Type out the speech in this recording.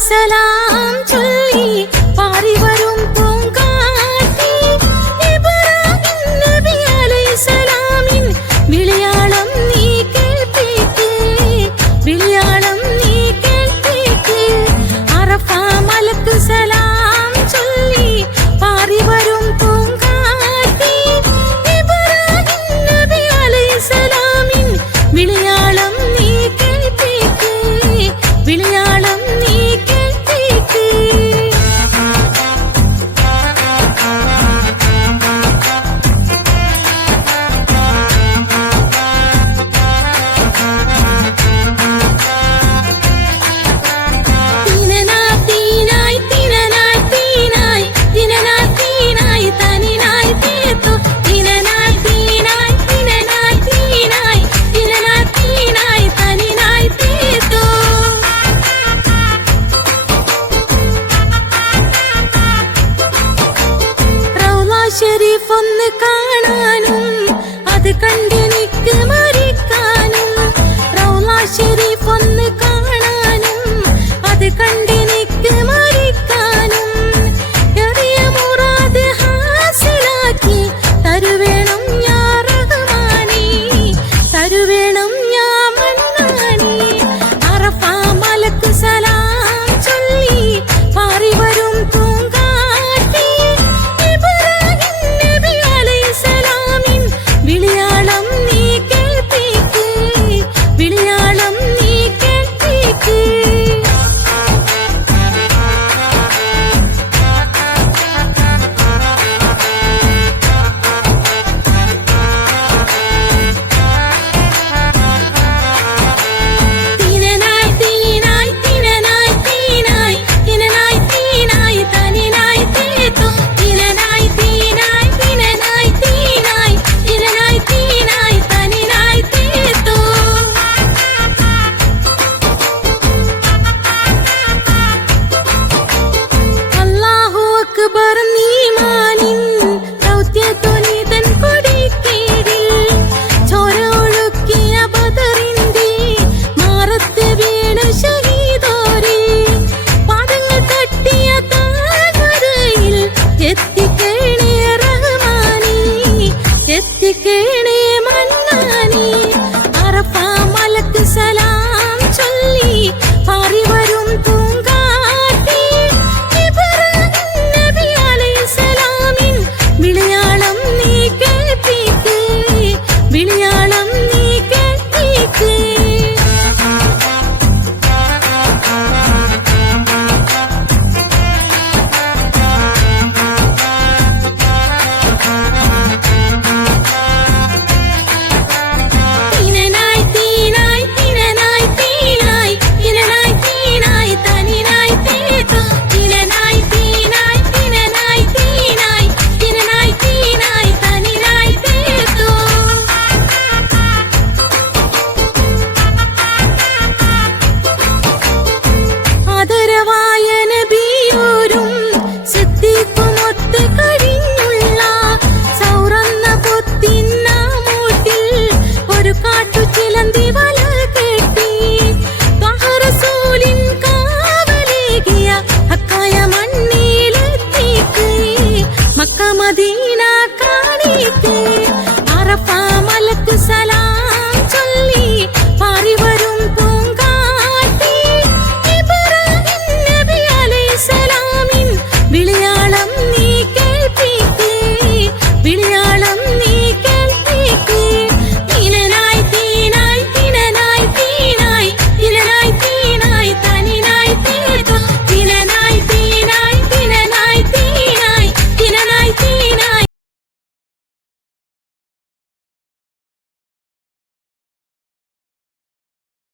सला ഷെരീഫ് ഒന്ന് കാണാനും അത് കണ്ട Kestik